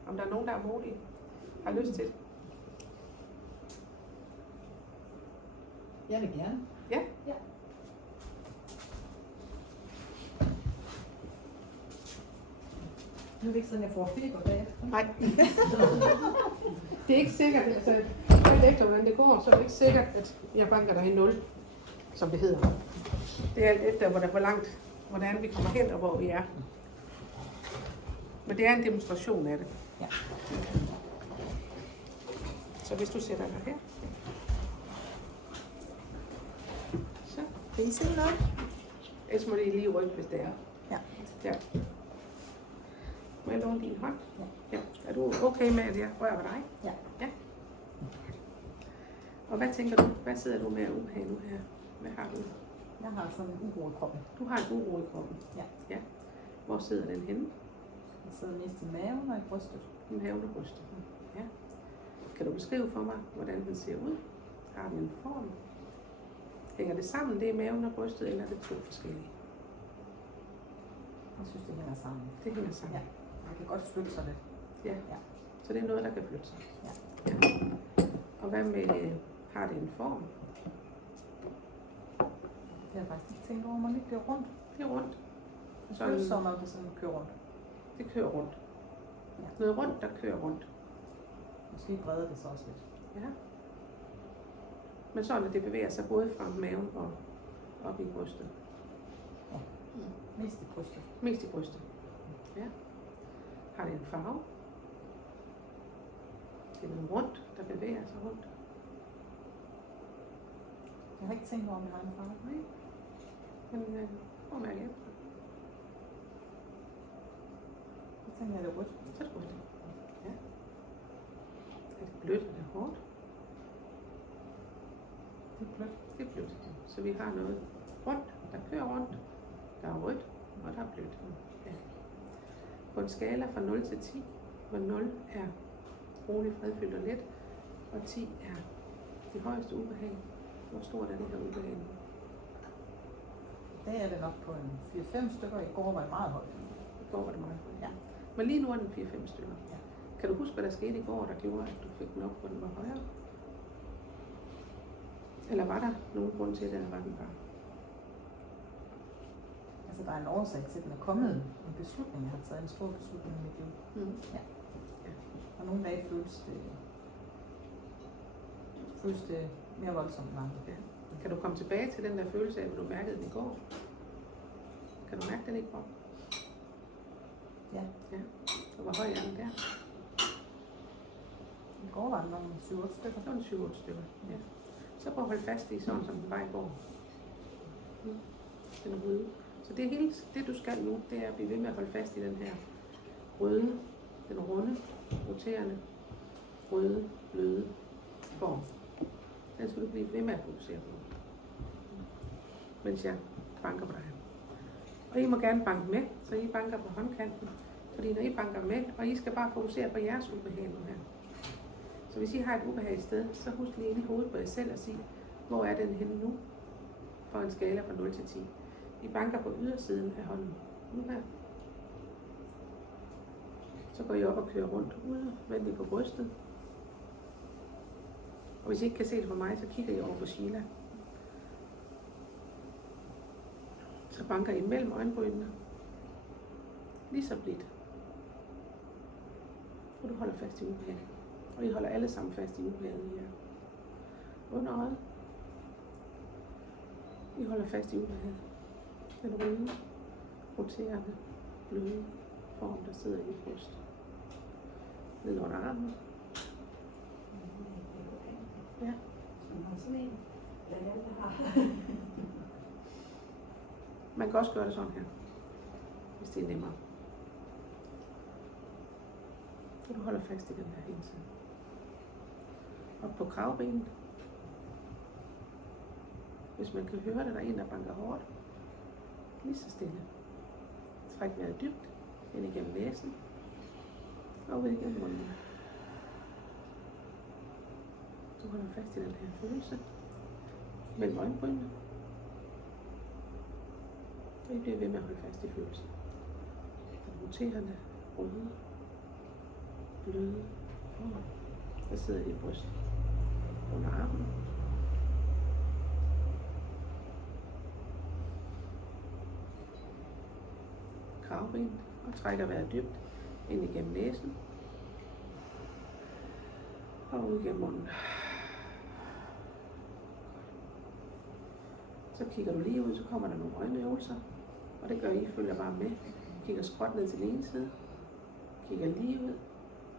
Om der er nogen, der er modige, har lyst til det. Jeg vil gerne. Ja. Nu er det ikke sådan, jeg får feber bagefter. Nej. Det er ikke sikkert, altså alt efter hvordan det går, så er det ikke sikkert, at jeg banker dig i 0, som det hedder. Det er alt efter, hvor langt, hvordan vi kommer hen og hvor vi er. Men det er en demonstration af det. Ja. Så hvis du sætter dig her. Så. Kan I se noget? Ellers må det lige rykke, hvis det er. Ja. Ja. Må jeg låne din hånd? Ja. Er du okay med, at jeg rører ved dig? Ja. Ja. Og hvad tænker du? Hvad sidder du med at ubehag nu her? Hvad har du? Jeg har sådan en uro i kroppen. Du har en uro i kroppen? Ja. Ja. Hvor sidder den henne? Jeg sidder mest i maven og i brystet. I maven og brystet. Ja. Kan du beskrive for mig, hvordan den ser ud? Har den en form? Hænger det sammen, det er maven og brystet, eller er det to forskellige? Jeg synes, det hænger sammen. Det hænger sammen. Ja. Man kan godt flytte sig lidt. Ja. Ja. Så det er noget, der kan flytte sig. Ja. Ja. Og hvad med, har det en form? Det har jeg faktisk ikke tænkt over, man ikke bliver rundt. Det er rundt. Det føles som om det sådan kører rundt. Det kører rundt. Ja. Noget rundt, der kører rundt. Måske breder det sig også lidt. Ja. Men sådan, at det bevæger sig både fra maven og op i brystet. Mest i brystet. Mest i brystet. Ja. Har det en farve? Det er noget rundt, der bevæger sig rundt. Jeg har ikke tænkt over, om jeg har en farve. Nej. Men prøv at mærke efter. Jeg tænker, at det er rødt. Så er det rødt. Ja. Er det blødt eller hårdt? Det er blødt. Det er blødt. Så vi har noget rundt, der kører rundt. Der er rødt, og der er blødt. Ja. På en skala fra 0 til 10, hvor 0 er rolig, fredfyldt og let, og 10 er det højeste ubehag. Hvor stort er det her ubehag nu? I dag er det nok på en 4-5 stykker. I går var det meget højt. I går var det meget højt. Ja. Men lige nu er den 4-5 stykker. Ja. Kan du huske, hvad der skete i går, der gjorde, at du fik den op, hvor den var højere? Eller var der nogen grund til det, eller var den bare? Altså, der er en årsag til, at den er kommet. En beslutning, jeg har taget. En stor beslutning i mit liv. Ja. Og nogle dage føles det mere voldsomt end andre. Ja. Kan du komme tilbage til den der følelse af, hvor du mærkede den i går? Kan du mærke den i går? Ja. Ja. Og hvor høj er den der? I går var den nok 7-8 stykker. Det var en 7-8 stykker. Ja. Så prøv at holde fast i sådan, som den var i går. Den røde. Så det hele, det du skal nu, det er at blive ved med at holde fast i den her røde, den runde, roterende, røde, bløde form. Den skal du blive ved med at fokusere på, mens jeg banker på dig. Og I må gerne banke med, så I banker på håndkanten. Fordi når I banker med, og I skal bare fokusere på jeres ubehag nu her. Så hvis I har et ubehag sted, så husk lige ind i hovedet på jer selv og sige, Hvor er den henne nu? For en skala fra 0 til 10. I banker på ydersiden af hånden. Nu her. Så går I op og kører rundt udvendigt på brystet. Og hvis I ikke kan se det for mig, så kigger I over på Sheila. Så banker I mellem øjenbrynene. Lige så blidt. Og du holder fast i ubehaget. Og I holder alle sammen fast i ubehaget her. Under øjet. I holder fast i ubehaget. Den røde, roterende, bløde form, der sidder i brystet. Ned under armen. Ja. Man kan også gøre det sådan her, hvis det er nemmere. Og du holder fast i den her hele tiden. Op på kravbenet. Hvis man kan høre det, der er en, der banker hårdt. Lige så stille. Træk vejret dybt ind igennem næsen. Og ud igennem munden. Du holder fast i den her følelse. Mellem øjenbrynene. Og I bliver ved med at holde fast i følelsen. Den roterende, røde, bløde form, der sidder i dit bryst. Under armen. Kravben. Og trækker vejret dybt ind igennem næsen. Og ud igennem munden. Så kigger du lige ud, så kommer der nogle øjenøvelser. Og det gør I, følger bare med. Kigger skråt ned til den ene side. Kigger lige ud.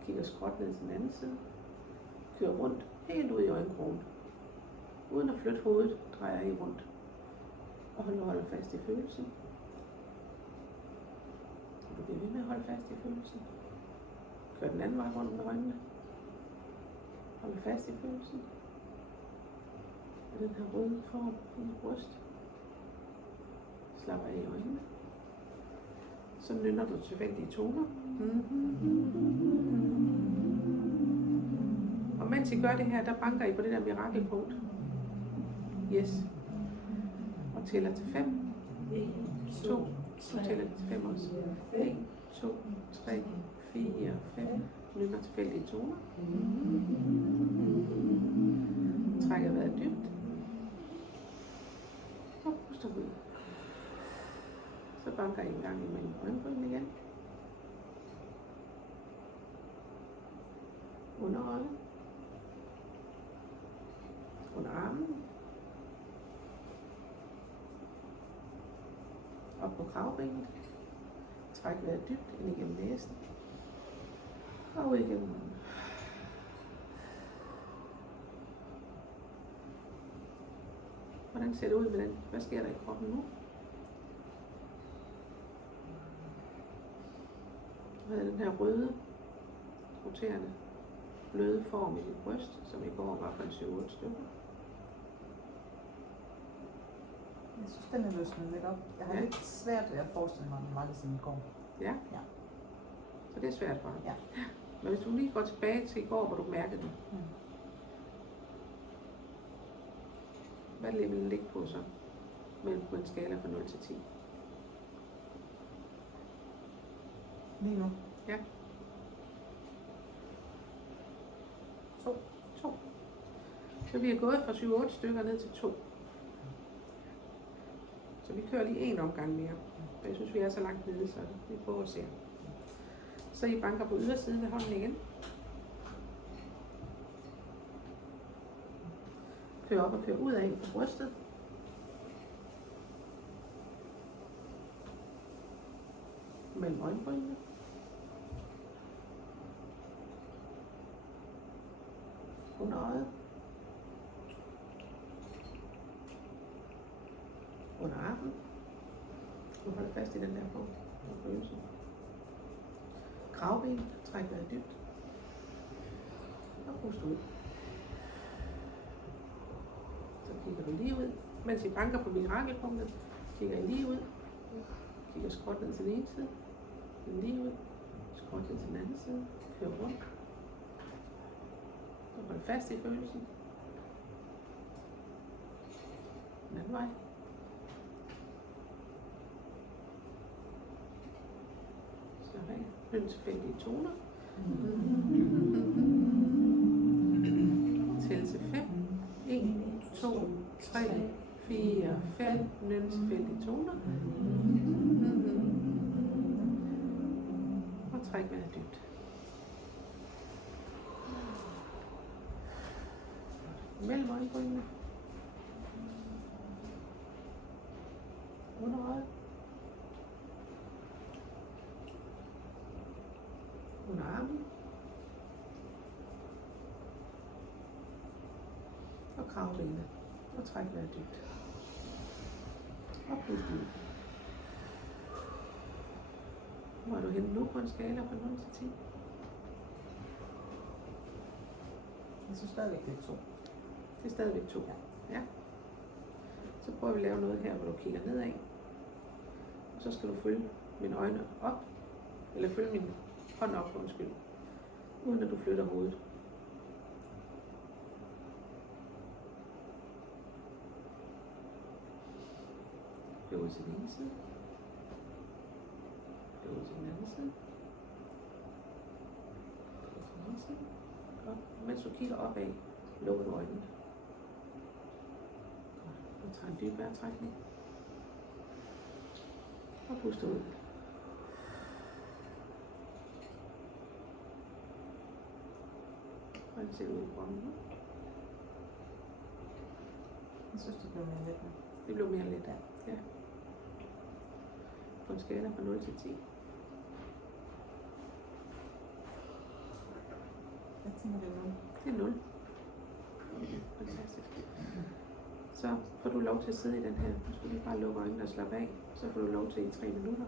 Kigger skråt ned til den anden side. Kører rundt, helt ud i øjenkrogen. Uden at flytte hovedet, drejer I rundt. Og holder fast i følelsen. Og du bliver ved med at holde fast i følelsen. Kør den anden vej rundt med øjnene. Hold fast i følelsen. Og den her røde form i dit bryst. Slapper af i øjnene. Så nynner du tilfældige toner. Og mens I gør det her, der banker I på det der mirakelpunkt. Yes. Og tæller til 5. 2. Så tæller til 5 også. 1, 2, 3, 4, 5. Nynner tilfældige toner. Trækker vejret dybt. Og puster ud. Så banker I en gang imellem øjenbrynene igen. Under øjet. Under armen. Op på kravbenet. Træk vejret dybt ind igennem næsen. Og ud igennem munden. Hvordan ser det ud med den? Hvad sker der i kroppen nu? Hvad er den her røde, roterende, bløde form i dit bryst, som i går var på en 7-8 stykker? Jeg synes, den er løsnet lidt op. Jeg har lidt svært ved at forestille mig, at den var det sådan i går. Ja? Ja. Så det er svært for dig? Ja. Men hvis du lige går tilbage til i går, hvor du mærkede det, hvad vil det ligge på så? Men på en skala fra 0 til 10? Lige nu? Ja. 2. 2. Så vi er gået fra 7-8 stykker ned til 2. Så vi kører lige en omgang mere. For jeg synes, vi er så langt nede, så vi prøver at se. Så I banker på ydersiden af hånden igen. Kører op og kører ud af på brystet. Mellem øjenbrynene. Under øjet. Under armen. Du holder fast i den der form. Kravben. Træk vejret dybt. Og pust ud. Så kigger du lige ud. Mens I banker på mirakelpunktet, kigger I lige ud. Kigger skråt ned til den ene side. Lige ud. Skråt ned til den anden side. Kører rundt. Og hold fast i følelsen. Den anden vej. Sådan. Løn tilfældige toner. Tæl til 5. 1, 2, 3, 4, 5. Løn tilfældige toner. Og træk vejret dybt. Mellem øjenbrynene. Under øjet. Under armen. Og kravbenet. Og træk vejret dybt. Og pust ud. Hvor er du henne nu på en skala fra 0 til 10? Jeg synes stadigvæk, det er 2. Det er stadigvæk 2. Ja. Så prøver vi at lave noget her, hvor du kigger nedad. Og så skal du følge mine øjne op. Eller følge min hånd op, undskyld. Uden at du flytter hovedet. Løb ud til den ene side. Løb ud til den anden side. Løb til den anden side. Og mens du kigger opad, lukker du øjnene. Godt. Og tager en dyb vejrtrækning. Og puster ud. Hvordan ser det ud i kroppen nu? Jeg synes, det blev mere let nu. Det blev mere let. Ja. På en skala fra 0 til 10. Jeg tænker, det er 0. Det er 0. Fantastisk. Så får du lov til at sidde i den her. Nu skal du bare lukke øjnene og slappe af. Så får du lov til i 3 minutter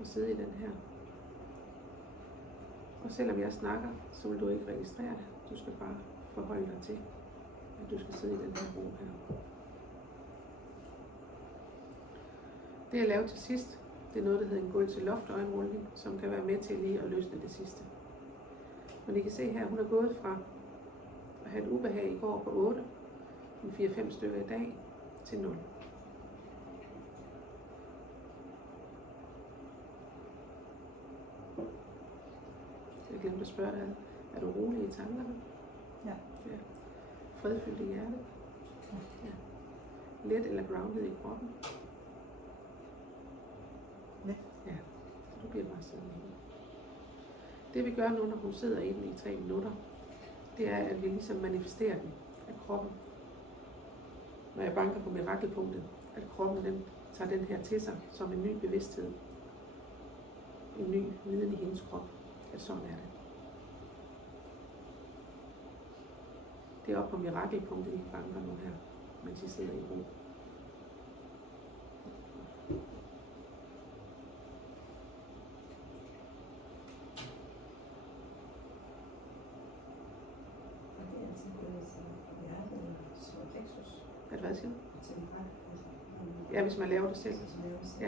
at sidde i den her. Og selvom jeg snakker, så vil du ikke registrere det. Du skal bare forholde dig til, at du skal sidde i den her ro her. Det jeg lavede til sidst, det er noget, der hedder en gulv til loft øjenrulning, som kan være med til lige at løsne det sidste. Men I kan se her, hun er gået fra at have et ubehag i går på 8, 4-5 stykker i dag, til 0. Jeg glemte at spørge dig, er du rolig i tankerne? Ja. Ja. Fredfyldt i hjertet? Ja. Let eller grounded i kroppen? Let. Ja, så du bliver bare siddende. Det vi gør nu, når hun sidder i den i 3 minutter, det er, at vi ligesom manifesterer den af kroppen. Når jeg banker på mirakelpunktet, at kroppen den tager den her til sig som en ny bevidsthed. En ny viden i hendes krop, at sådan er det. Det er oppe på mirakelpunktet, I banker nu her, mens I sidder i ro. At hvad siger du? Ja, hvis man laver det selv. Ja.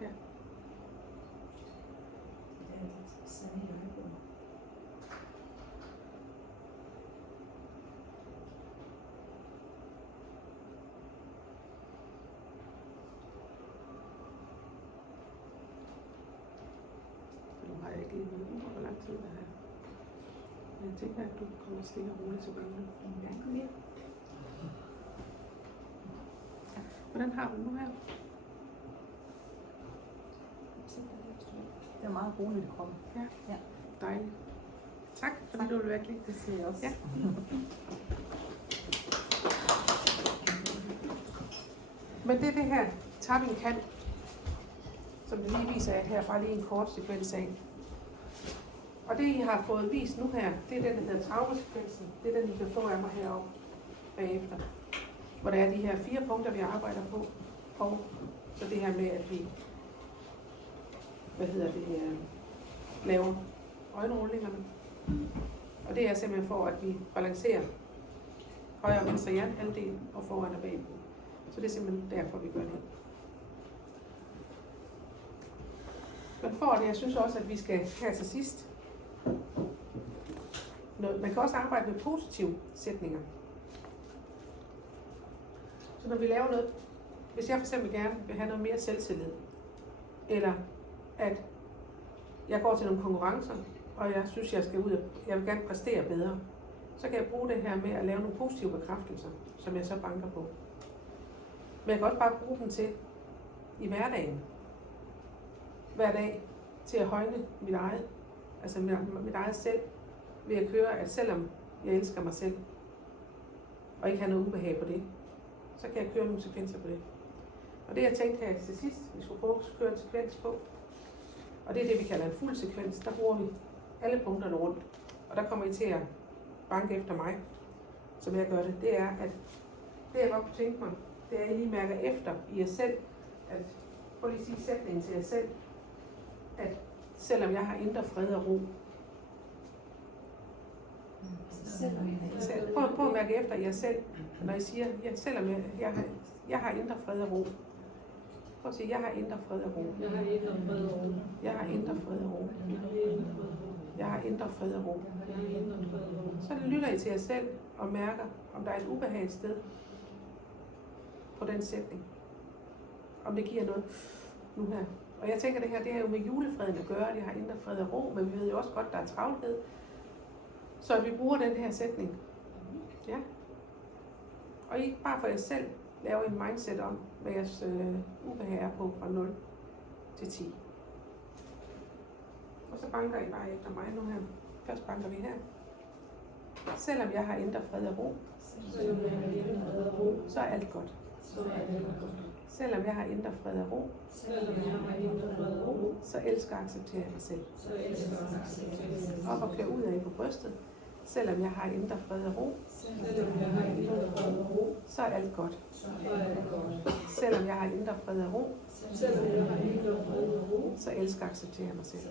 Ja. Nu har jeg ikke lige ved, hvor lang tid der er. Men jeg tænker, at du kommer stille og roligt tilbage nu. Ja. Hvordan har du nu her? Det er meget roligt i kroppen. Ja. Dejligt. Tak, fordi du vil være klik. Det siger jeg også. Ja. Men det er det her tapping kan, som det lige viser her, bare lige en kort sekvens af. Og det I har fået vist nu her, det er den, der hedder traumesekvensen. Det er den, I kan få af mig heroppe bagefter. Hvor der er de her 4 punkter, vi arbejder på. Og så det her med, at vi laver øjenrullingerne. Og det er simpelthen for, at vi balancerer højre og venstre hjernehalvdel og foran og bagpå. Så det er simpelthen derfor, vi gør det. Men for det, jeg synes også, at vi skal her til sidst. Man kan også arbejde med positive sætninger. Så når vi laver noget, hvis jeg for eksempel gerne vil have noget mere selvtillid, eller at jeg går til nogle konkurrencer, og jeg synes, jeg vil gerne præstere bedre, så kan jeg bruge det her med at lave nogle positive bekræftelser, som jeg så banker på. Men jeg kan også bare bruge dem til i hverdagen. Hver dag til at højne mit eget selv, ved at køre, at selvom jeg elsker mig selv, og ikke har noget ubehag på det, så kan jeg køre nogle sekvenser på det. Og det jeg tænkte her til sidst, vi skulle prøve at køre en sekvens på, og det er det vi kalder en fuld sekvens, der bruger vi alle punkterne rundt. Og der kommer I til at banke efter mig, som jeg gør det. Det er, at det jeg godt kunne tænke mig, det er, at I lige mærker efter i jer selv, at prøv lige at sige sætningen til jer selv, at selvom jeg har indre fred og ro. Prøv at mærke efter jer selv, når I siger, ja, selvom jeg har indre fred og ro. Prøv at sige, jeg har indre fred og ro. Jeg har indre fred og ro. Jeg har indre fred og ro. Jeg har indre fred og ro. Så lytter I til jer selv og mærker, om der er et ubehag sted på den sætning. Om det giver noget nu her. Og jeg tænker, det her, det er jo med julefreden at gøre, at jeg har indre fred og ro, men vi ved jo også godt, at der er travlhed. Så vi bruger den her sætning. Ja. Og I bare for jer selv laver en mindset om, hvad jeres ubehag er på fra 0 til 10. Og så banker I bare efter mig nu her. Først banker vi her. Selvom jeg har indre fred og ro, så er alt godt. Selvom jeg har indre fred og ro, så elsker og accepterer jeg mig selv. Op og køre ud af på brystet. Selvom jeg har indre fred og ro, så er alt godt. Selvom jeg har indre fred og ro, så elsker og accepterer jeg mig selv.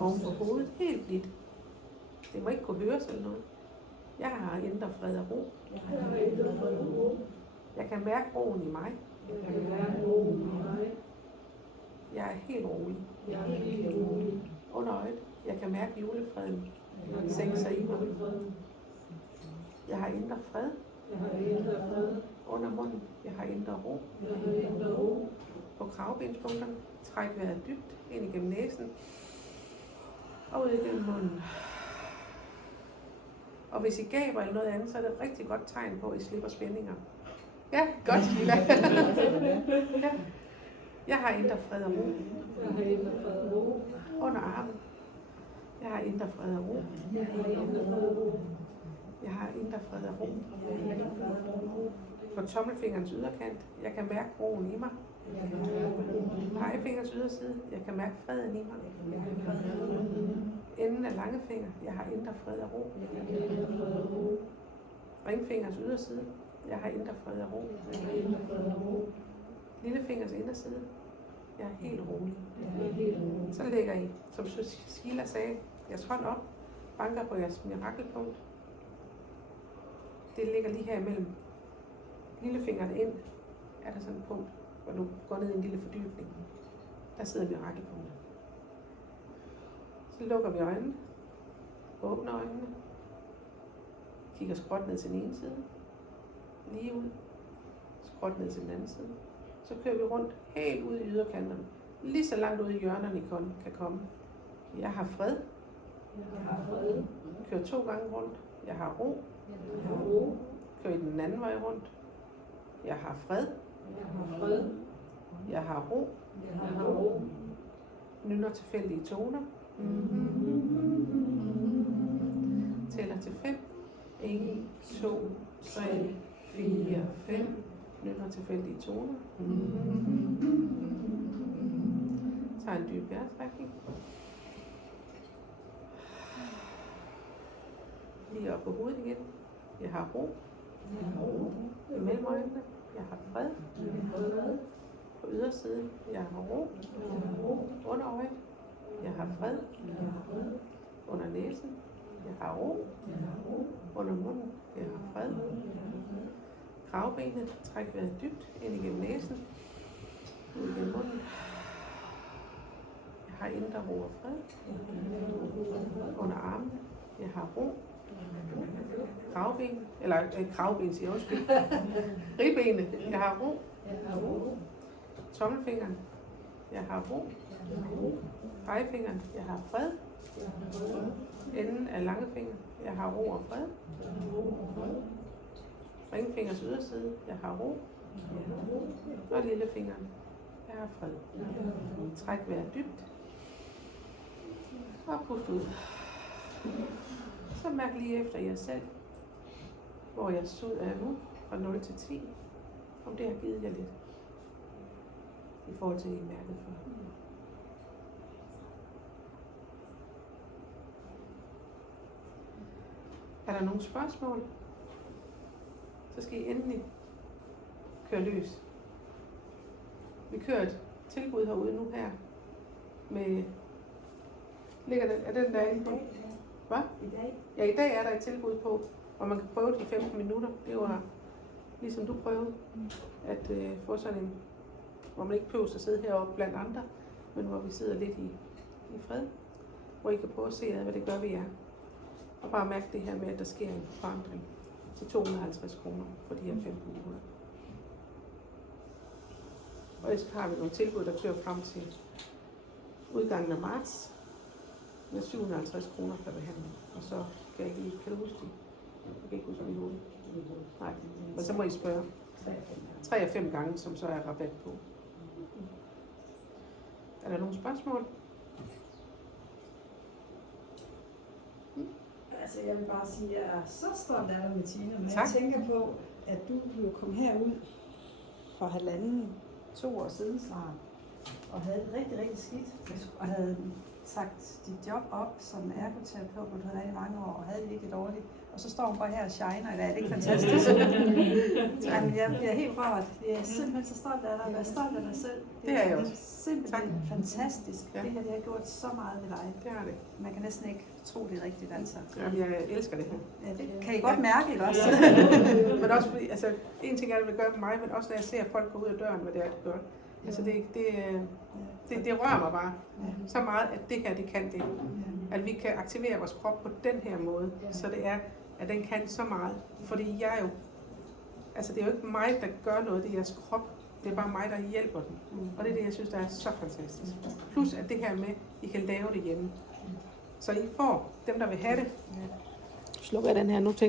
Oven på hovedet, helt blidt. Det må ikke kunne høres eller noget. Jeg har indre fred og ro. Jeg kan mærke roen i mig. Jeg er helt rolig. Under øjet. Jeg kan mærke julefreden sænke sig i mig. Jeg har indre fred. Under munden. Jeg har indre ro. På kravbenspunkterne. Træk vejret dybt ind igennem næsen. Og ud igennem munden. Og hvis I gaber eller noget andet, så er det et rigtig godt tegn på, at I slipper spændinger. Ja, godt, Sheila. Ja. Jeg har indre fred og ro. Under armen. Jeg har indre fred og ro. Jeg har indre fred og ro. På tommelfingerens yderkant. Jeg kan mærke roen i mig. Pegefingerens yderside. Jeg kan mærke freden i mig. Enden af langefinger. Jeg har indre fred og ro. Ringfingerens yderside. Jeg har indre fred og ro. Lillefingers inderside. Jeg er helt rolig. Så lægger I, som Sheila sagde, jeres hånd op, banker på jeres mirakelpunkt. Det ligger lige her imellem lillefingeren ind. Er der sådan et punkt, hvor du går ned i en lille fordybning. Der sidder mirakelpunktet. Så lukker vi øjnene. Åbner øjnene. Kigger skråt ned til den ene side. Lige ud. Skråt ned til den anden side. Så kører vi rundt helt ud i yderkanterne. Lige så langt ud i hjørnerne I kan komme. Jeg har fred. Kører 2 gange rundt. Jeg har ro. Kører i den anden vej rundt. Jeg har fred. Jeg har ro. Nynner tilfældige toner. Tæller til 5. 1, 2, 3, 4, 5. Nynner tilfældige toner. Tager en dyb vejrtrækning. Lige op på hovedet igen. Jeg har ro. Imellem øjnene. Jeg har fred. På ydersiden. Jeg har ro. Under øjet. Jeg har fred. Under næsen. Jeg har ro. Under munden. Jeg har fred. Kravbenet. Træk vejret dybt ind igennem næsen. Ud igennem munden. Jeg har indre ro og fred. Under armene. Jeg har ro. Kravben, eller kravben siger jeg, undskyld. Ribbenet, jeg har ro. Tommelfingeren, jeg har ro. Pegefingeren, jeg har fred. Enden af langefingeren, jeg har ro og fred. Ringfingers yderside, jeg har ro. Og lillefingeren, jeg har fred. Træk vejret dybt. Og pust ud. Så mærk lige efter jer selv, hvor jeg sud er nu, fra 0 til 10, om det har givet jer lidt, i forhold til, at I mærkede før. Er der nogle spørgsmål? Så skal I endelig køre løs. Vi kører et tilbud herude nu her, med, ligger den, er den der inde på? Hvad? I dag. Ja, i dag er der et tilbud på, hvor man kan prøve det i 15 minutter. Det var ligesom du prøvede, at få sådan en, hvor man ikke behøver at sidde heroppe blandt andre, men hvor vi sidder lidt i fred, hvor I kan prøve at se, hvad det gør ved jer. Og bare mærke det her med, at der sker en forandring til 250 kroner for de her 15 minutter. Og så har vi nogle tilbud, der kører frem til udgangen af marts med 750 kroner per behandling. Og så kan jeg ikke, kan du huske det? Jeg kan ikke huske mit hoved. Nej, men så må I spørge. 3 og 5 gange, som så er rabat på. Er der nogle spørgsmål? Altså, jeg vil bare sige, at jeg er så stolt af dig, Bettina, men Tak. jeg tænker på, at du jo kom herud for 1,5-2 år siden snart, og havde det rigtig, rigtig skidt, og havde sagt dit job op som ergoterapeut, hvor du havde været i mange år, og havde det virkelig dårligt. Og så står hun bare her og shiner i dag. Det er ikke fantastisk. Jamen, jeg bliver helt rørt. Jeg er simpelthen så stolt af dig, og jeg er stolt af dig selv. Det er jeg også. Simpelthen fantastisk. Ja. Det her, det har gjort så meget ved dig. Det har det. Man kan næsten ikke tro, det er rigtigt, altså. Jamen, jeg elsker det her. Ja, det kan I godt mærke, ikke også? Men også fordi, altså, en ting er, at det vil gøre med mig, men også når jeg ser folk gå ud af døren, hvad det er, de gør. Altså, det rører mig bare så meget, at det her, det kan det. At vi kan aktivere vores krop på den her måde, så det er, at den kan så meget. Fordi jeg er jo, altså det er jo ikke mig, der gør noget, det er jeres krop. Det er bare mig, der hjælper den. Og det er det, jeg synes, der er så fantastisk. Plus at det her med, I kan lave det hjemme. Så I får dem, der vil have det. Slukker jeg den her nu, tænker